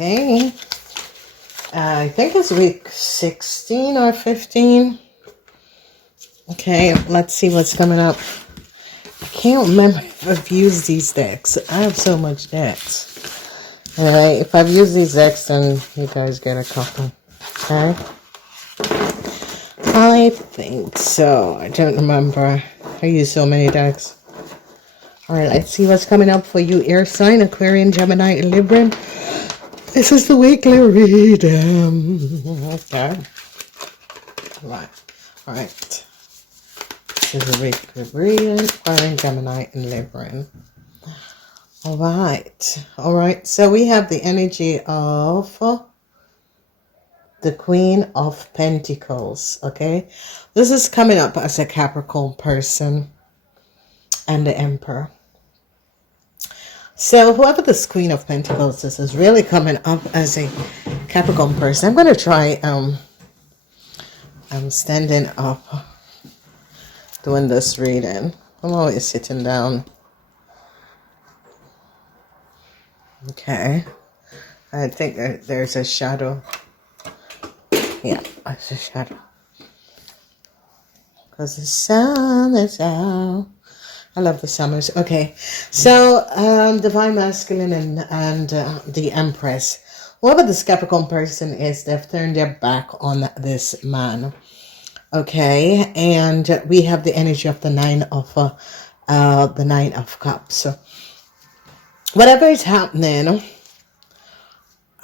Okay. I think it's week 16 or 15. Okay, let's see what's coming up. I can't remember if I've used these decks. I have so much decks. Anyway, if I've used these decks, then you guys get a couple. Okay? I think so. I don't remember. I use so many decks. Alright, let's see what's coming up for you. Air sign, Aquarian, Gemini, and Libra. This is the weekly reading. Okay. Alright. This is the weekly reading. Aquarian, Gemini, and Libra. Alright. So we have the energy of the Queen of Pentacles. Okay. This is coming up as a Capricorn person and the Emperor. So whoever this Queen of Pentacles is really coming up as a Capricorn person. I'm going to try I'm standing up doing this reading. I'm always sitting down. Okay. I think there's a shadow. Yeah, there's a shadow. Because the sun is out. I love the summers. Okay, so Divine Masculine and the Empress. Whoever this Capricorn person is, they've turned their back on this man. Okay, and we have the energy of the Nine of Cups. So whatever is happening,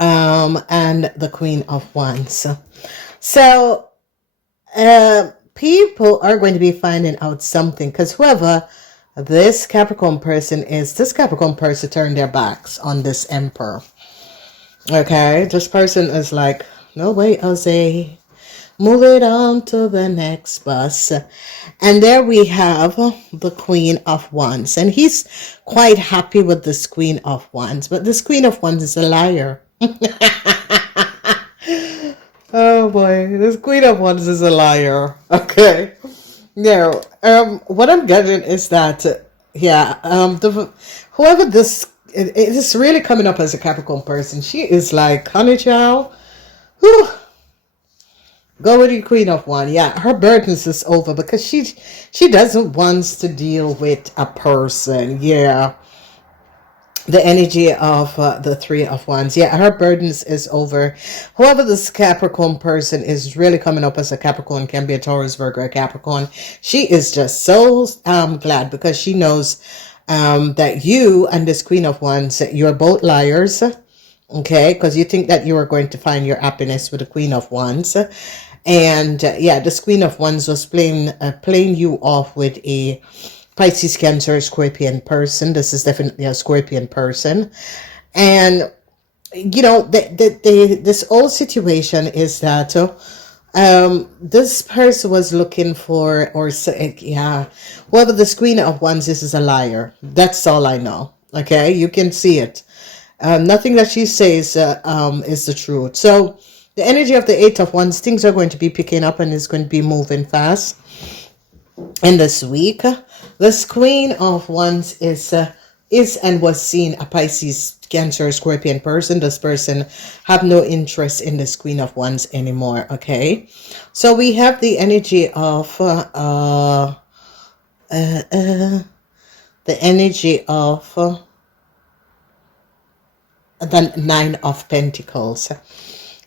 and the Queen of Wands. So people are going to be finding out something, because whoever this Capricorn person is, this Capricorn person turned their backs on this Emperor. Okay, this person is like, no way, Jose, move it on to the next bus. And there we have the Queen of Wands, and he's quite happy with this Queen of Wands, but this Queen of Wands is a liar. Oh boy, this Queen of Wands is a liar. Okay. Now, what I'm getting is that, whoever this, it is really coming up as a Capricorn person. She is like, honey child, whew, go with your Queen of Wands. Yeah, her burdens is over because she doesn't want to deal with a person. Yeah. The energy of the Three of Wands. Yeah, her burdens is over. Whoever this Capricorn person is really coming up as a Capricorn, can be a Taurus, Virgo, or Capricorn. She is just so glad because she knows that you and this Queen of Wands, you're both liars. Okay, because you think that you are going to find your happiness with the Queen of Wands. And yeah, this Queen of Wands was playing you off with a Pisces, Cancer, Scorpion person. This is definitely a Scorpion person. And, you know, this whole situation is that this person was looking for, whoever this Queen of Wands is a liar. That's all I know. Okay, you can see it. Nothing that she says is the truth. So the energy of the Eight of Wands, things are going to be picking up and it's going to be moving fast in this week. This Queen of Wands is and was seen a Pisces, Cancer, Scorpion person. This person have no interest in this Queen of Wands anymore. Okay, so we have the energy of the Nine of Pentacles.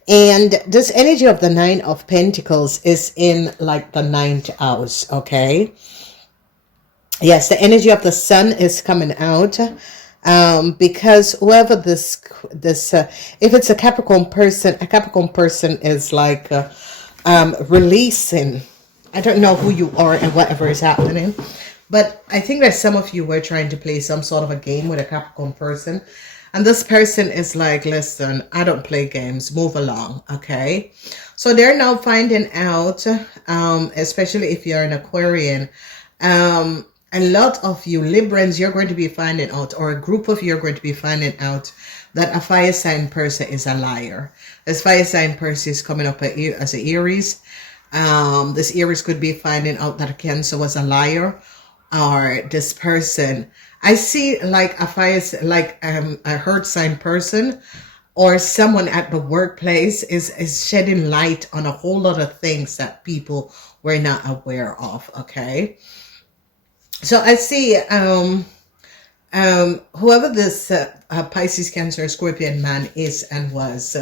And this energy of the Nine of Pentacles is in like the 9th house. Okay. Yes, the energy of the Sun is coming out, because whoever this if it's a Capricorn person is like releasing. I don't know who you are and whatever is happening, but I think that some of you were trying to play some sort of a game with a Capricorn person, and this person is like, listen, I don't play games, move along. Okay, so they're now finding out, especially if you're an Aquarian, a lot of you Librans, you're going to be finding out, or a group of you are going to be finding out, that a fire sign person is a liar. This fire sign person is coming up as an Aries. This Aries could be finding out that a Cancer was a liar, or this person, I see like a fire, like a earth sign person, or someone at the workplace is shedding light on a whole lot of things that people were not aware of. Okay, so I see whoever this Pisces, Cancer, Scorpion man is and was,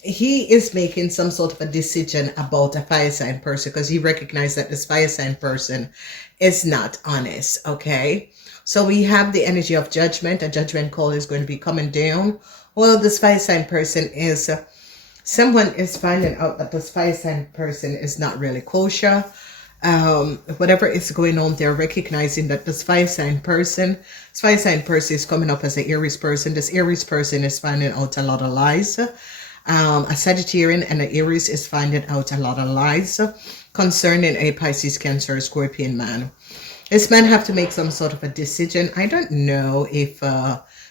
he is making some sort of a decision about a fire sign person, because he recognized that this fire sign person is not honest. Okay, so we have the energy of judgment. A judgment call is going to be coming down. Well, this fire sign person is, someone is finding out that this fire sign person is not really kosher. Whatever is going on, they're recognizing that this fire sign person is coming up as an Aries person. This Aries person is finding out a lot of lies. A Sagittarian and an Aries is finding out a lot of lies concerning a Pisces, Cancer, Scorpion man. This man have to make some sort of a decision. I don't know if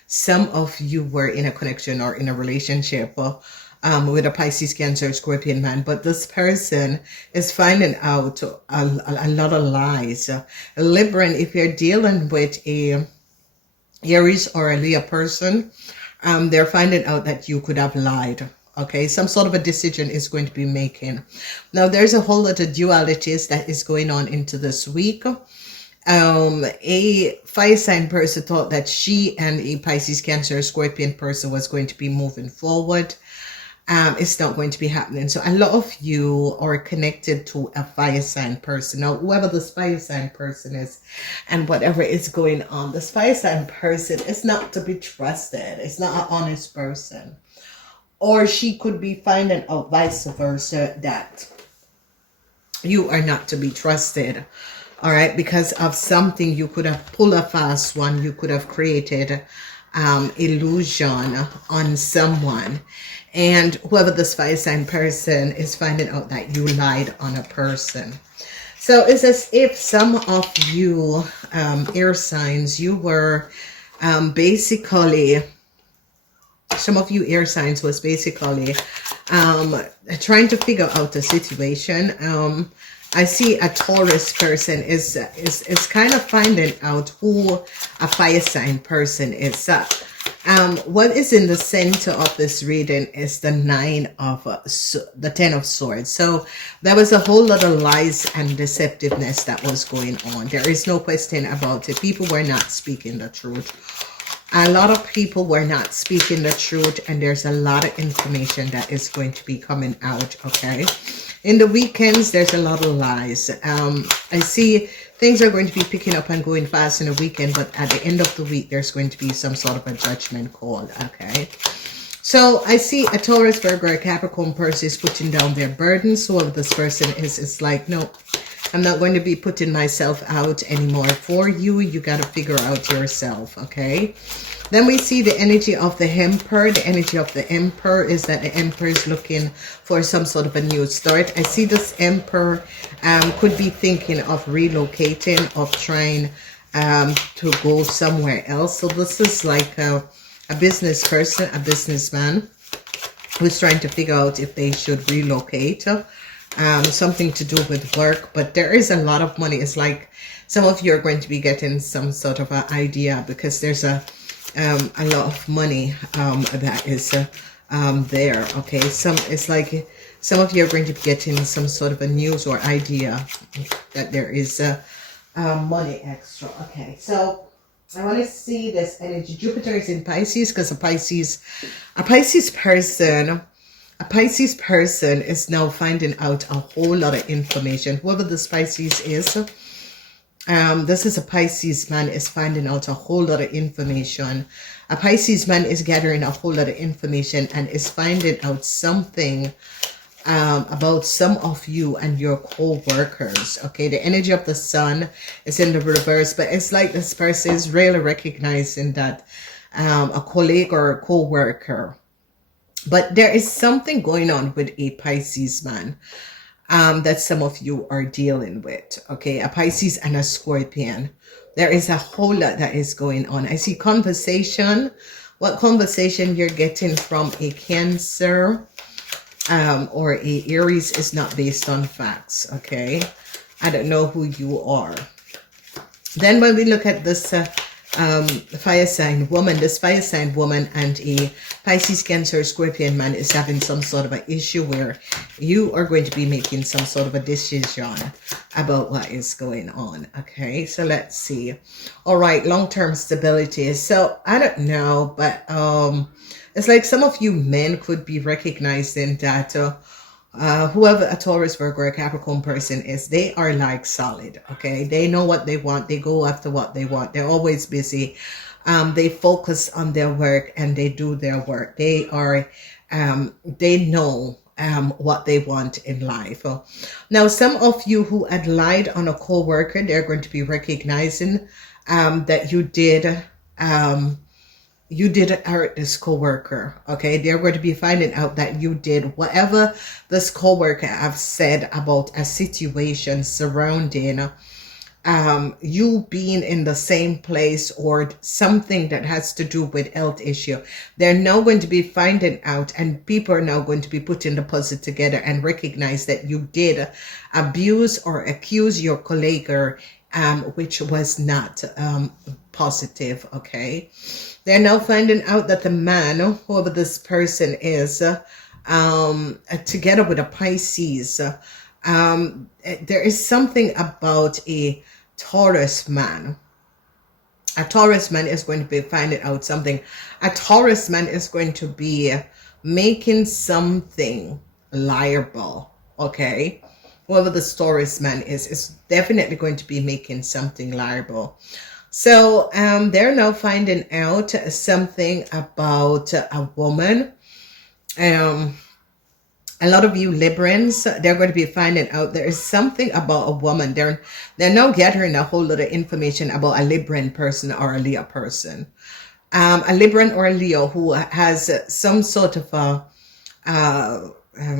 some of you were in a connection or in a relationship with a Pisces, Cancer, Scorpion man, but this person is finding out a lot of lies. Libran, if you're dealing with a Aries or a Leo person, they're finding out that you could have lied. Okay, some sort of a decision is going to be making. Now, there's a whole lot of dualities that is going on into this week. A fire sign person thought that she and a Pisces, Cancer, Scorpion person was going to be moving forward. It's not going to be happening. So a lot of you are connected to a fire sign person. Now, whoever this fire sign person is and whatever is going on, this fire sign person is not to be trusted. It's not an honest person. Or she could be finding out vice versa that you are not to be trusted. All right, because of something you could have pulled a fast one. You could have created illusion on someone. And whoever this fire sign person is finding out that you lied on a person. So it's as if some of you air signs, you were basically, some of you air signs was basically trying to figure out the situation. I see a Taurus person is kind of finding out who a fire sign person is. What is in the center of this reading is the the 10 of swords. So there was a whole lot of lies and deceptiveness that was going on. There is no question about it. People were not speaking the truth. A lot of people were not speaking the truth, and there's a lot of information that is going to be coming out. Okay, in the weekends there's a lot of lies. I see things are going to be picking up and going fast in the weekend, but at the end of the week there's going to be some sort of a judgment call. Okay, so I see a Taurus, Virgo, a Capricorn person is putting down their burdens. So what this person is like, no, I'm not going to be putting myself out anymore for you. You got to figure out yourself. Okay, then we see the energy of the Emperor. The energy of the Emperor is that the Emperor is looking for some sort of a new start. I see this Emperor could be thinking of relocating, of trying to go somewhere else. So this is like a business person, a businessman who's trying to figure out if they should relocate. Something to do with work, but there is a lot of money. It's like some of you are going to be getting some sort of an idea, because there's a lot of money that is there. Okay, it's like some of you are going to be getting some sort of a news or idea that there is money extra. Okay, so I want to see this energy. Jupiter is in Pisces, because a Pisces person is now finding out a whole lot of information. Whoever this Pisces is, this is a Pisces man, is finding out a whole lot of information. A Pisces man is gathering a whole lot of information and is finding out something about some of you and your co-workers. Okay, the energy of the sun is in the reverse, but it's like this person is really recognizing that a colleague or a co-worker. But there is something going on with a Pisces man that some of you are dealing with. Okay, a Pisces and a Scorpion. There is a whole lot that is going on. I see conversation. What conversation you're getting from a Cancer or a Aries is not based on facts. Okay, I don't know who you are. Then when we look at this fire sign woman. This fire sign woman and a Pisces, Cancer, Scorpion man is having some sort of an issue where you are going to be making some sort of a decision about what is going on. Okay, so let's see. All right, long-term stability. So I don't know, but it's like some of you men could be recognizing that whoever a Taurus, Virgo, or Capricorn person is, they are like solid. Okay, they know what they want, they go after what they want, they're always busy. They focus on their work and they do their work. They are they know what they want in life. Now, some of you who had lied on a co-worker, they're going to be recognizing that you did hurt this co-worker. Okay, they're going to be finding out that you did whatever this co-worker have said about a situation surrounding you being in the same place or something that has to do with health issue. They're now going to be finding out, and people are now going to be putting the puzzle together and recognize that you did abuse or accuse your colleague, which was not positive. Okay, they're now finding out that the man, whoever this person is, together with a Pisces, there is something about a Taurus man. A Taurus man is going to be finding out something. A Taurus man is going to be making something liable. Okay, whoever the Taurus man is definitely going to be making something liable. So they're now finding out something about a woman. A lot of you Librans, they're going to be finding out there is something about a woman. They're now gathering a whole lot of information about a Libran person or a Leo person. A Libran or a Leo who has some sort of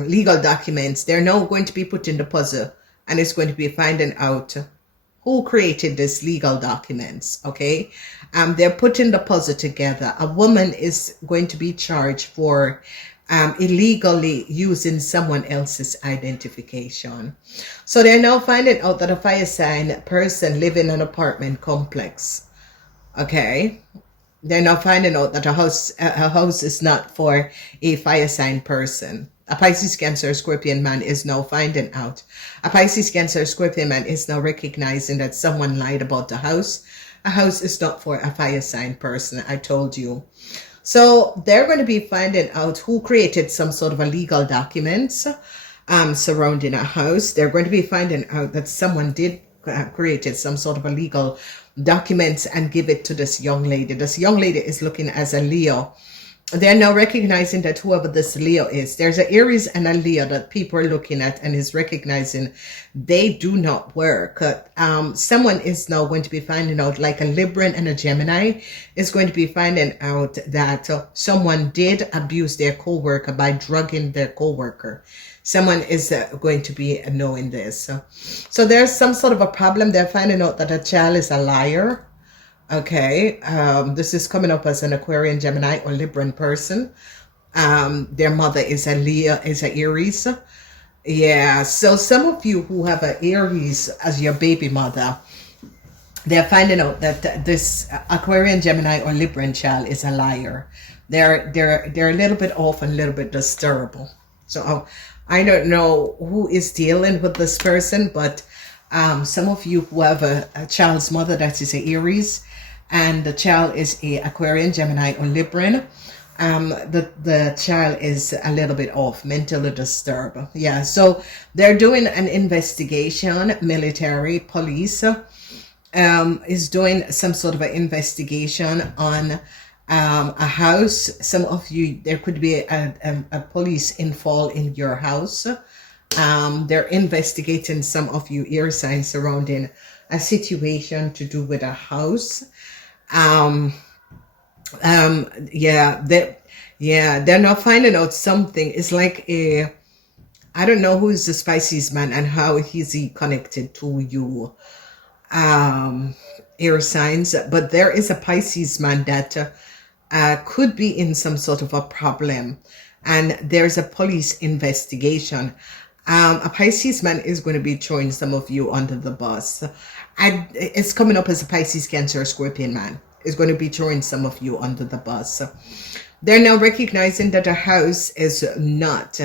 legal documents. They're now going to be put in the puzzle and it's going to be finding out who created this legal documents. Okay, they're putting the puzzle together. A woman is going to be charged for illegally using someone else's identification. So they're now finding out that a fire sign person live in an apartment complex. Okay, they're now finding out that a house is not for a fire sign person. A Pisces, Cancer, Scorpion man is now finding out. A Pisces, Cancer, Scorpion man is now recognizing that someone lied about the house. A house is not for a fire sign person. I told you. So they're going to be finding out who created some sort of a legal documents surrounding a house. They're going to be finding out that someone did created some sort of a legal documents and give it to this young lady. This young lady is looking as a Leo. They're now recognizing that whoever this Leo is, there's an Aries and a Leo that people are looking at and is recognizing they do not work. Someone is now going to be finding out, like a Libran and a Gemini is going to be finding out that someone did abuse their co-worker by drugging their co-worker. Someone is going to be knowing this. So there's some sort of a problem. They're finding out that a child is a liar. Okay, this is coming up as an Aquarian, Gemini, or Libran person. Their mother is a Leo, is an Aries. Yeah, so some of you who have an Aries as your baby mother, they're finding out that this Aquarian, Gemini, or Libran child is a liar. They're a little bit off and a little bit disturbed. So I don't know who is dealing with this person, but some of you who have a child's mother that is an Aries, and the child is a Aquarian, Gemini, or Libran, the child is a little bit off, mentally disturbed. Yeah, so they're doing an investigation. Military, police is doing some sort of an investigation on a house. Some of you, there could be a police involved in your house. They're investigating some of you air signs surrounding a situation to do with a house. They're not finding out something. It's like I don't know who is the Pisces man and how is he connected to you, air signs, but there is a Pisces man that could be in some sort of a problem, and there's a police investigation. A Pisces man is going to be throwing some of you under the bus. It's coming up as a Pisces, Cancer, Scorpion man. is going to be throwing some of you under the bus. They're now recognizing that a house is not,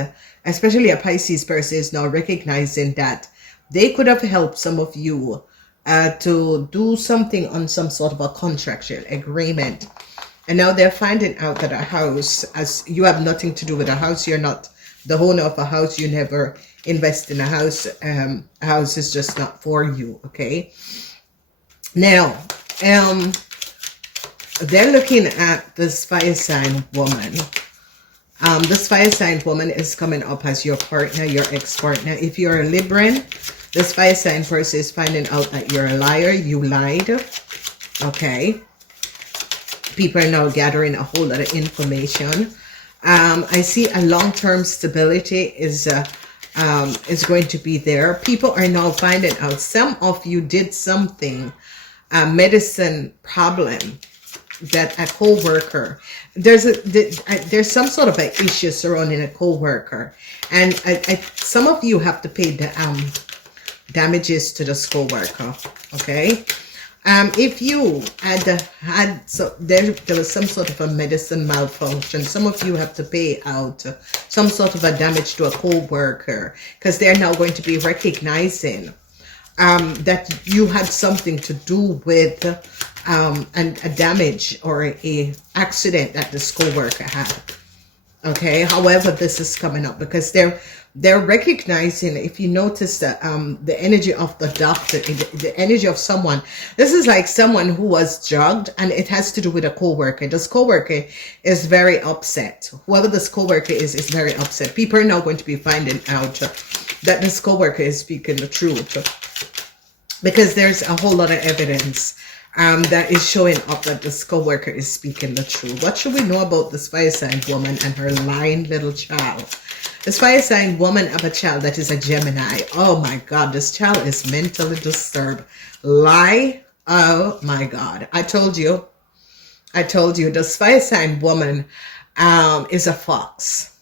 especially a Pisces person is now recognizing that they could have helped some of you to do something on some sort of a contractual agreement. And now they're finding out that a house, as you have nothing to do with a house, you're not the owner of a house, you never invest in a house. A house is just not for you, okay? Now, they're looking at this fire sign woman. This fire sign woman is coming up as your partner, your ex-partner. If you're a Libran, this fire sign person is finding out that you're a liar, you lied, okay? People are now gathering a whole lot of information. I see a long-term stability is going to be there. People are now finding out some of you did something, a medicine problem, that a co-worker, there's some sort of an issue surrounding a co-worker, and some of you have to pay the damages to this co-worker, okay? If you there was some sort of a medicine malfunction, some of you have to pay out some sort of a damage to a co-worker, because they're now going to be recognizing that you had something to do with a damage or a accident that this co-worker had. Okay, however, this is coming up because they're recognizing, if you notice that the energy of the doctor, the energy of someone, this is like someone who was drugged, and it has to do with a co-worker. This co-worker is very upset. Whoever this co-worker is very upset. People are now going to be finding out that this co-worker is speaking the truth, because there's a whole lot of evidence that is showing up that this co-worker is speaking the truth. What should we know about this fire sign woman and her lying little child? This fire sign woman have a child that is a Gemini. Oh my God, this child is mentally disturbed. Lie. Oh my God. I told you. This fire sign woman is a fox.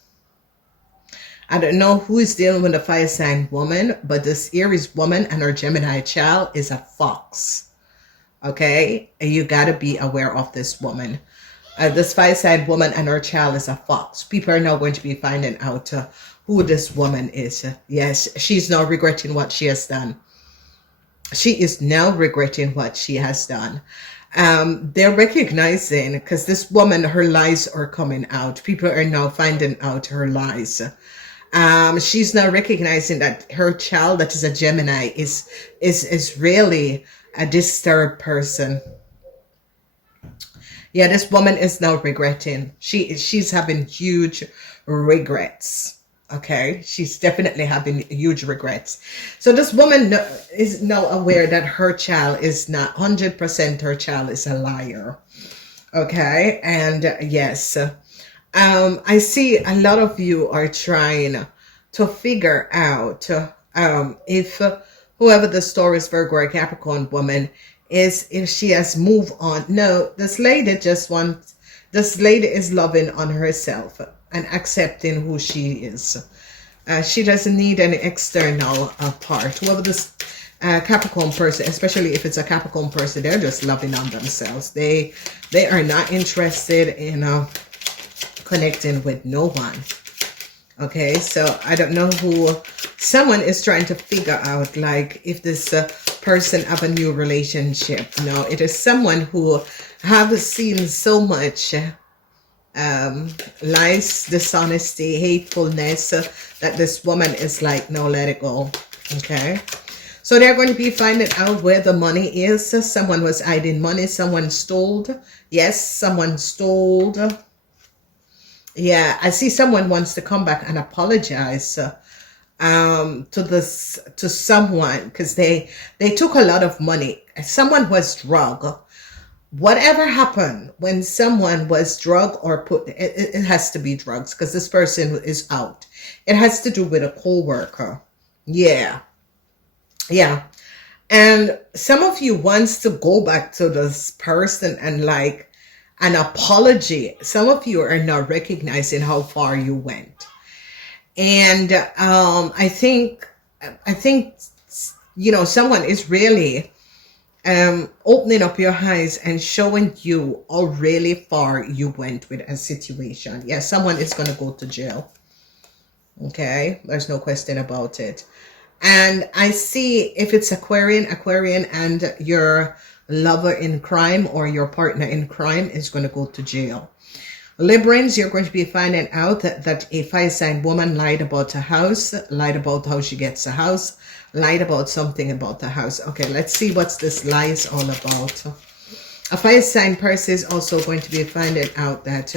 I don't know who is dealing with the fire sign woman, but this Aries woman and her Gemini child is a fox. Okay, and you got to be aware of this woman. This fire sign woman and her child is a fox. People are now going to be finding out who this woman is. Yes, she's now regretting what she has done. She is now regretting what she has done. They're recognizing, because this woman, her lies are coming out. People are now finding out her lies. She's now recognizing that her child, that is a Gemini, is really a disturbed person. Yeah, this woman is now regretting. She's having huge regrets. Okay, she's definitely having huge regrets. So this woman is now aware that her child is not 100%. Her child is a liar. Okay, and yes, I see a lot of you are trying to figure out if whoever the Taurus, Virgo, or Capricorn woman is, if she has moved on. No, this lady is loving on herself and accepting who she is. She doesn't need any external part. Whoever this Capricorn person, especially if it's a Capricorn person, they're just loving on themselves. They are not interested in connecting with no one. Okay, so I don't know who. Someone is trying to figure out, like, if this person have a new relationship. No, it is someone who have seen so much lies, dishonesty, hatefulness, that this woman is like, no, let it go. Okay, so they're going to be finding out where the money is. Someone was hiding money. Someone stole. Yes, someone stole. Yeah, I see someone wants to come back and apologize to someone, because they took a lot of money. Someone was drugged. Whatever happened when someone was drugged or put, it has to be drugs, because this person is out. It has to do with a co-worker. Yeah. And some of you wants to go back to this person and like an apology. Some of you are now recognizing how far you went. And I think, you know, someone is really opening up your eyes and showing you how really far you went with a situation. Yeah, someone is going to go to jail. Okay, there's no question about it. And I see if it's Aquarian and your lover in crime or your partner in crime is going to go to jail. Librans, you're going to be finding out that a fire sign woman lied about a house, lied about how she gets a house, lied about something about the house. Okay, let's see what this lie is all about. A fire sign person is also going to be finding out that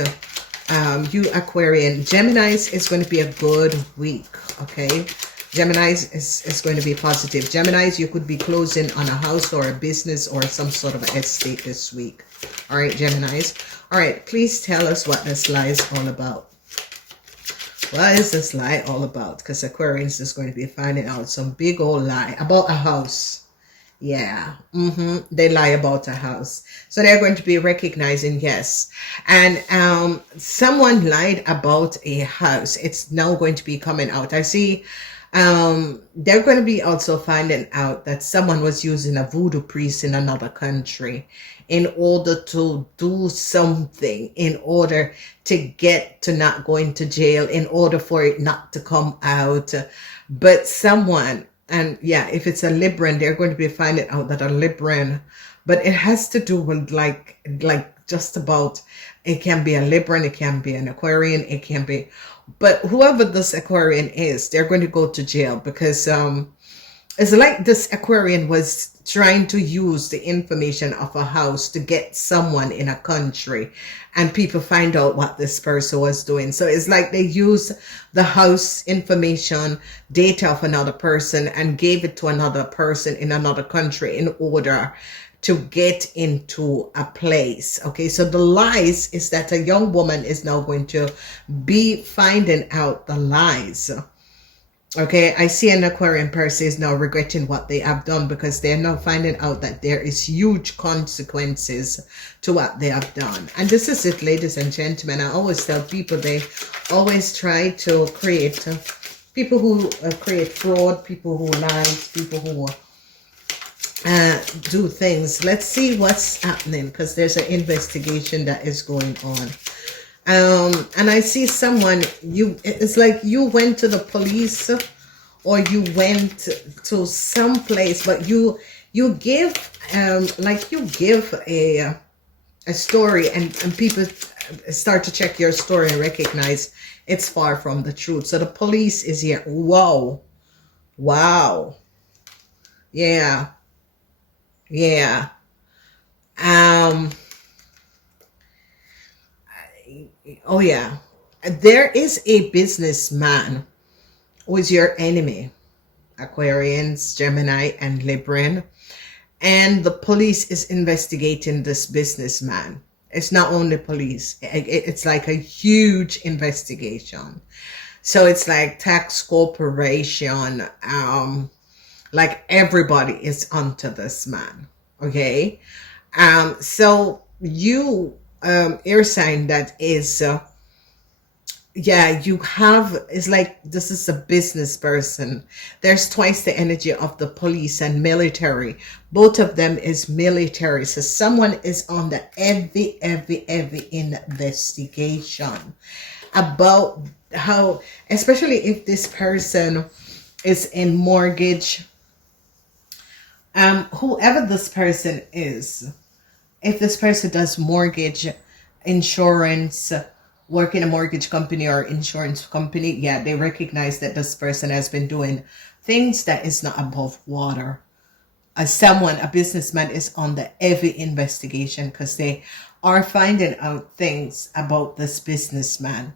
you Aquarian, Geminis is going to be a good week. Okay, Geminis is going to be positive. Geminis, you could be closing on a house or a business or some sort of estate this week. All right, Geminis. All right, please tell us what this lie is all about. What is this lie all about? Because Aquarians is going to be finding out some big old lie about a house. Yeah, they lie about a house. So they're going to be recognizing, yes. And someone lied about a house. It's now going to be coming out. I see they're going to be also finding out that someone was using a voodoo priest in another country in order to do something, in order to get to not going to jail, in order for it not to come out. But someone, and yeah, if it's a Libran, they're going to be finding out that a Libran, but it has to do with like just about, it can be a Libran, it can be an Aquarian, it can be, but whoever this Aquarian is, they're going to go to jail because it's like this Aquarian was trying to use the information of a house to get someone in a country, and people find out what this person was doing. So it's like they use the house information, data of another person, and gave it to another person in another country in order to get into a place. Okay, so the lies is that a young woman is now going to be finding out the lies. Okay, I see an Aquarian person is now regretting what they have done because they're now finding out that there is huge consequences to what they have done. And this is it, ladies and gentlemen. I always tell people they always try to create people who create fraud, people who lie, people who do things. Let's see what's happening because there's an investigation that is going on. And I see someone, it's like you went to the police or you went to some place, but you give like you give a story and people start to check your story and recognize it's far from the truth. So the police is here. Whoa. Wow. Yeah. Yeah. Oh yeah, there is a businessman who is your enemy, Aquarians, Gemini, and Libran, and the police is investigating this businessman. It's not only police, it's like a huge investigation. So it's like tax corporation, like everybody is onto this man. Okay, so you air sign that is yeah, you have, it's like this is a business person. There's twice the energy of the police and military. Both of them is military. So someone is on the heavy investigation about how, especially if this person is in mortgage, whoever this person is, if this person does mortgage, insurance, work in a mortgage company or insurance company, yeah, they recognize that this person has been doing things that is not above water. As someone, a businessman, is on the heavy investigation because they are finding out things about this businessman.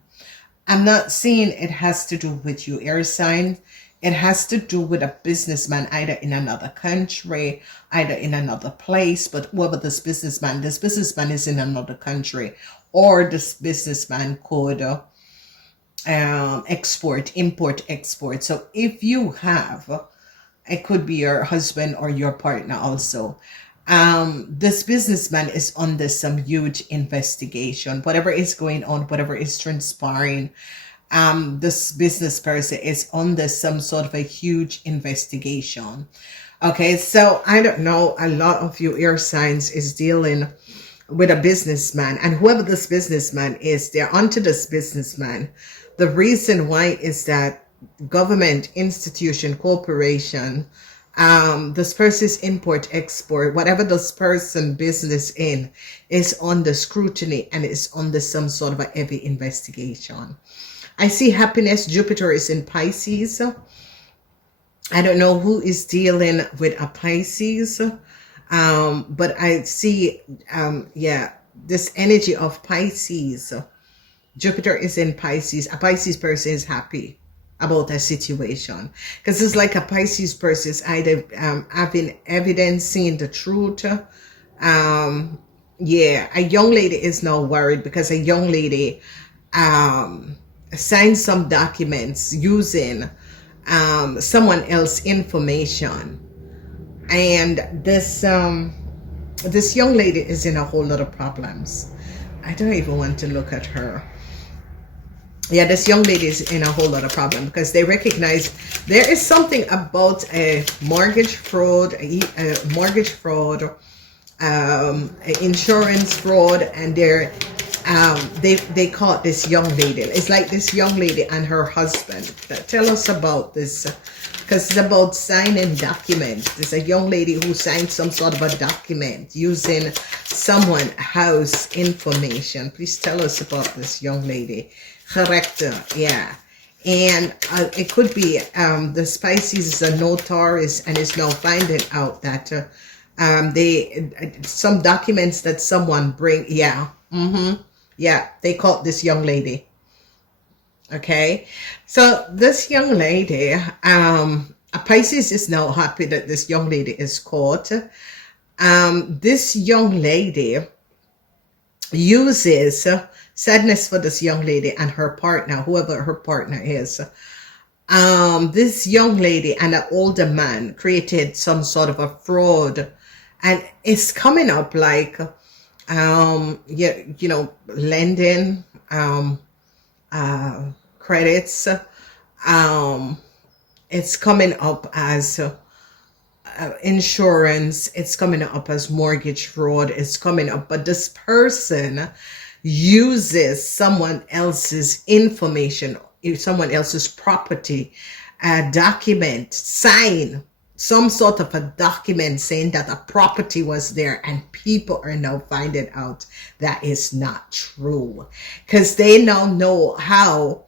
I'm not saying it has to do with you, air sign. It has to do with a businessman either in another country, either in another place, but whoever this businessman is in another country, or this businessman could import, export. So if you have, it could be your husband or your partner also. This businessman is under some huge investigation. Whatever is going on, whatever is transpiring, this business person is under some sort of a huge investigation. Okay, so I don't know, a lot of you air signs is dealing with a businessman, and whoever this businessman is, they're onto this businessman. The reason why is that government, institution, corporation, this person's import, export, whatever this person business in is under scrutiny and is under some sort of a heavy investigation. I see happiness. Jupiter is in Pisces. I don't know who is dealing with a Pisces, but I see, yeah, this energy of Pisces. Jupiter is in Pisces. A Pisces person is happy about a situation, because it's like a Pisces person is either having evidence, seeing the truth. Yeah, a young lady is now worried because a young lady signed some documents using someone else's information, and this this young lady is in a whole lot of problems. I don't even want to look at her. Yeah, this young lady is in a whole lot of problem because they recognize there is something about a mortgage fraud, insurance fraud, and they caught this young lady. It's like this young lady and her husband. Tell us about this, because it's about signing documents. There's a young lady who signed some sort of a document using someone house information. Please tell us about this young lady. Correct, yeah. And it could be the Pisces is a notaris and is now finding out that some documents that someone bring, yeah, yeah, they caught this young lady. Okay, so this young lady, a Pisces is now happy that this young lady is caught. This young lady uses sadness for this young lady and her partner, whoever her partner is. This young lady and an older man created some sort of a fraud, and it's coming up like yeah, you know, lending credits. It's coming up as insurance. It's coming up as mortgage fraud. It's coming up, but this person uses someone else's information, someone else's property, a document, sign some sort of a document saying that a property was there, and people are now finding out that is not true, because they now know how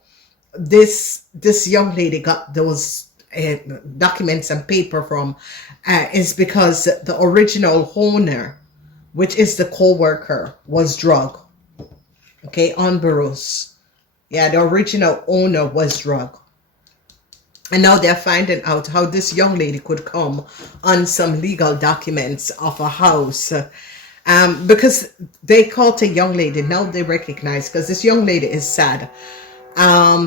this young lady got those documents and paper from, is because the original owner, which is the co-worker, was drug. Okay, on Barros. Yeah, the original owner was drug. And now they're finding out how this young lady could come on some legal documents of a house. Because they called a young lady. Now they recognize, because this young lady is sad.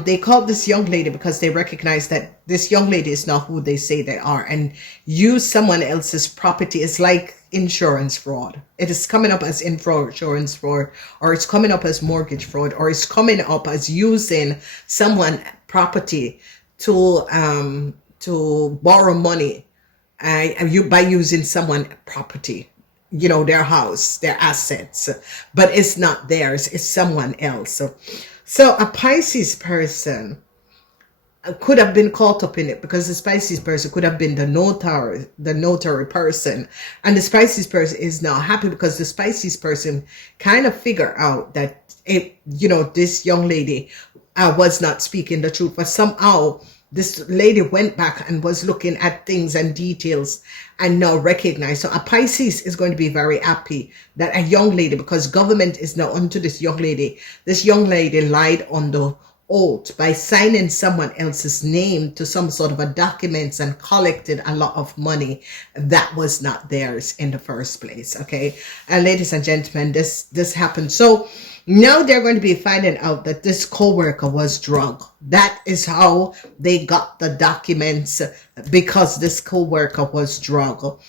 They called this young lady because they recognize that this young lady is not who they say they are, and use someone else's property is like insurance fraud. It is coming up as insurance fraud, or it's coming up as mortgage fraud, or it's coming up as using someone property to borrow money by using someone property, you know, their house, their assets, but it's not theirs, it's someone else. So a Pisces person could have been caught up in it, because the Pisces person could have been the notary person, and the Pisces person is now happy because the Pisces person kind of figure out that you know, this young lady was not speaking the truth, but somehow this lady went back and was looking at things and details and now recognized. So a Pisces is going to be very happy that a young lady, because government is now onto this young lady. This young lady lied on the oath by signing someone else's name to some sort of a documents and collected a lot of money that was not theirs in the first place. Okay, and ladies and gentlemen, this happened. So now they're going to be finding out that this co-worker was drug. That is how they got the documents, because this co-worker was drug.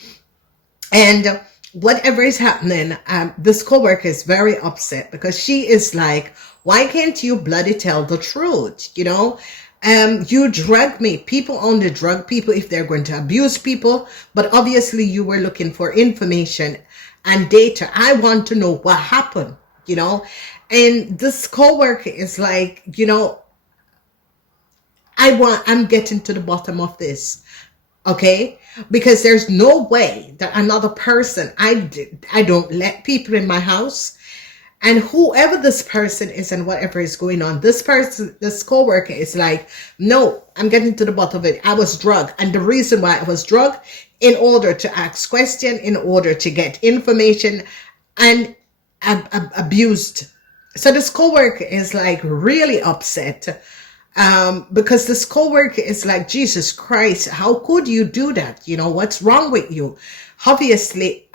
And whatever is happening, this co-worker is very upset, because she is like, why can't you bloody tell the truth? You know, You drug me. People only drug people if they're going to abuse people. But obviously you were looking for information and data. I want to know what happened, you know. And this coworker is like, you know, I'm getting to the bottom of this. Okay, because there's no way that another person, I don't let people in my house. And whoever this person is and whatever is going on, this person, this coworker is like, no, I'm getting to the bottom of it. I was drugged. And the reason why I was drugged, in order to ask questions, in order to get information, and abused. So this coworker is like really upset. Because this coworker is like, Jesus Christ, how could you do that? You know, what's wrong with you? Obviously,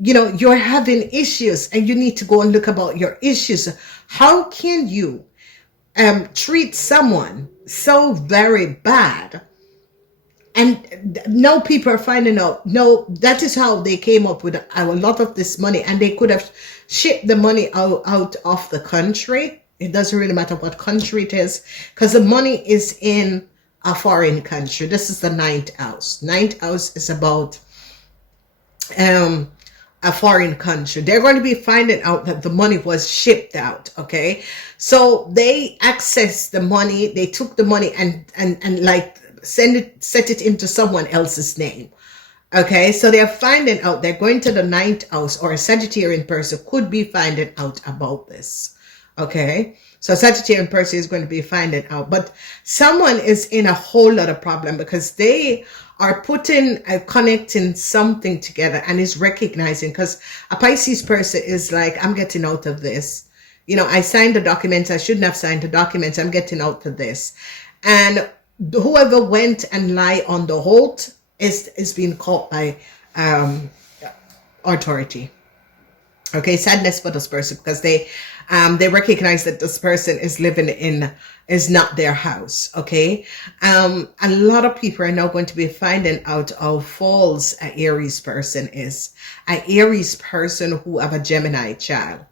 you know, you're having issues and you need to go and look about your issues. How can you treat someone so very bad? And now people are finding out, no, that is how they came up with a lot of this money, and they could have shipped the money out of the country. It doesn't really matter what country it is, because the money is in a foreign country. This is the ninth house. Ninth house is about a foreign country. They're going to be finding out that the money was shipped out. Okay, so they accessed the money. They took the money and like set it into someone else's name. Okay, so they're finding out. They're going to the ninth house, or a Sagittarian person could be finding out about this. Okay, so Sagittarian person is going to be finding out, but someone is in a whole lot of problem because they are connecting something together and is recognizing, because a Pisces person is like, I'm getting out of this. You know, I signed the documents. I shouldn't have signed the documents. I'm getting out of this. And whoever went and lie on the hold is being caught by authority. Okay, sadness for this person, because they recognize that this person is living is not their house. Okay, a lot of people are now going to be finding out how false an Aries person is. An Aries person who have a Gemini child.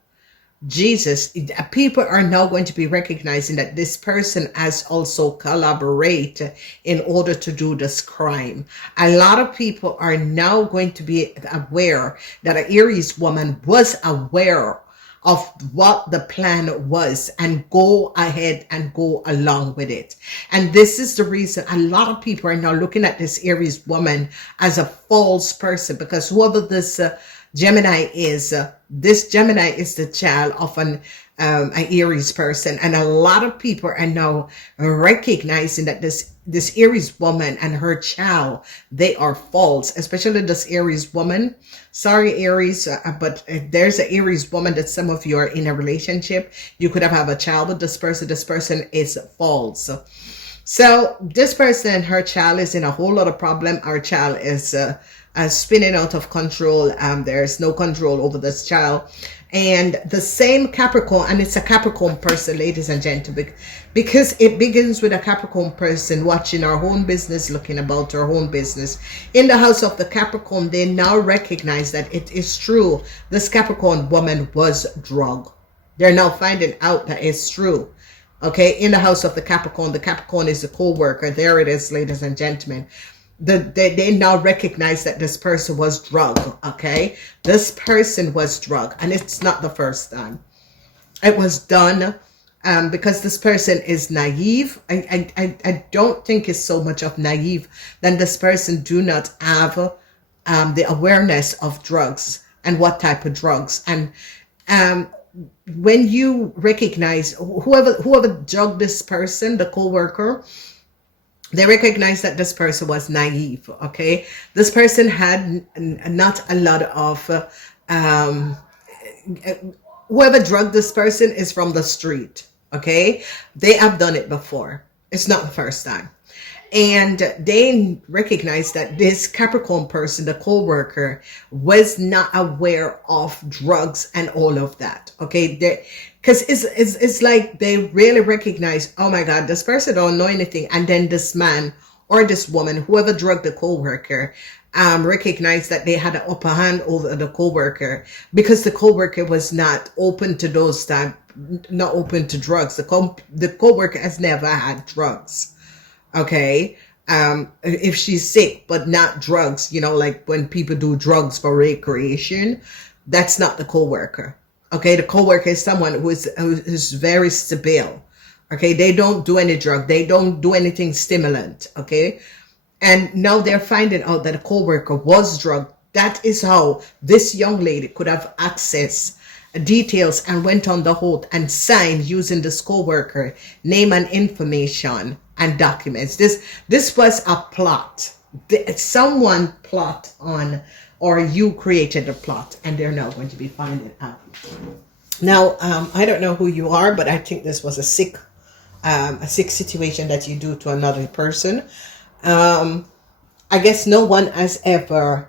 Jesus, people are now going to be recognizing that this person has also collaborated in order to do this crime. A lot of people are now going to be aware that an Aries woman was aware of what the plan was and go ahead and go along with it. And this is the reason a lot of people are now looking at this Aries woman as a false person, because whoever this Gemini is, this Gemini is the child of an Aries person, and a lot of people are now recognizing that this Aries woman and her child, they are false, especially this Aries woman. Sorry, Aries, but there's an Aries woman that some of you are in a relationship. You could have a child with this person. This person is false. So this person and her child is in a whole lot of problem. Our child is spinning out of control. There's no control over this child. And the same Capricorn, and it's a Capricorn person, ladies and gentlemen, because it begins with a Capricorn person watching our own business, looking about our own business. In the house of the Capricorn, they now recognize that it is true. This Capricorn woman was drugged. They're now finding out that it's true. Okay, in the house of the Capricorn is the co-worker. There it is, ladies and gentlemen. They now recognize that this person was drugged. Okay, this person was drugged, and it's not the first time. It was done because this person is naive. I don't think it's so much of naive than this person do not have the awareness of drugs and what type of drugs. And when you recognize whoever drugged this person, the co-worker, they recognize that this person was naive. Okay, this person had not a lot of whoever drugged this person is from the street. Okay, they have done it before. It's not the first time. And they recognize that this Capricorn person, the co-worker, was not aware of drugs and all of that. Okay, because it's like they really recognize, oh my God, this person don't know anything. And then this man or this woman, whoever drugged the co-worker, recognized that they had an upper hand over the co-worker, because the co-worker was not open to those type not open to drugs. The co-worker has never had drugs. Okay. If she's sick, but not drugs, you know, like when people do drugs for recreation, that's not the co-worker. Okay. The co-worker is someone who is very stable. Okay. They don't do any drug. They don't do anything stimulant. Okay. And now they're finding out that a co-worker was drugged. That is how this young lady could have access details and went on the hold and signed using this co-worker name and information and documents. This was a plot. Someone plot on, or you created a plot, and they're now going to be finding out. Now, I don't know who you are, but I think this was a sick situation that you do to another person. I guess no one has ever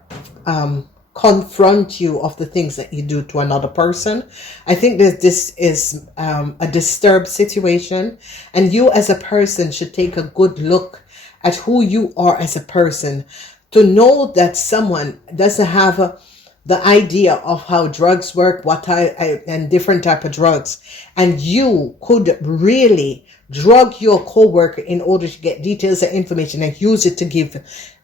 confront you of the things that you do to another person. I think that this is a disturbed situation, and you as a person should take a good look at who you are as a person, to know that someone doesn't have the idea of how drugs work, and different type of drugs, and you could really drug your co-worker in order to get details and information and use it to give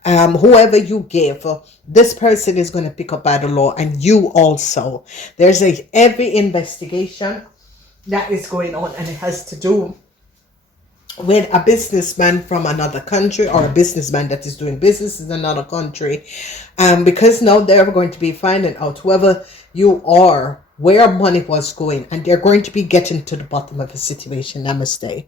whoever you give. This person is going to pick up by the law, and you also. There's a heavy investigation that is going on, and it has to do with a businessman from another country, or a businessman that is doing business in another country, because now they're going to be finding out whoever you are, where money was going, and they're going to be getting to the bottom of the situation. Namaste.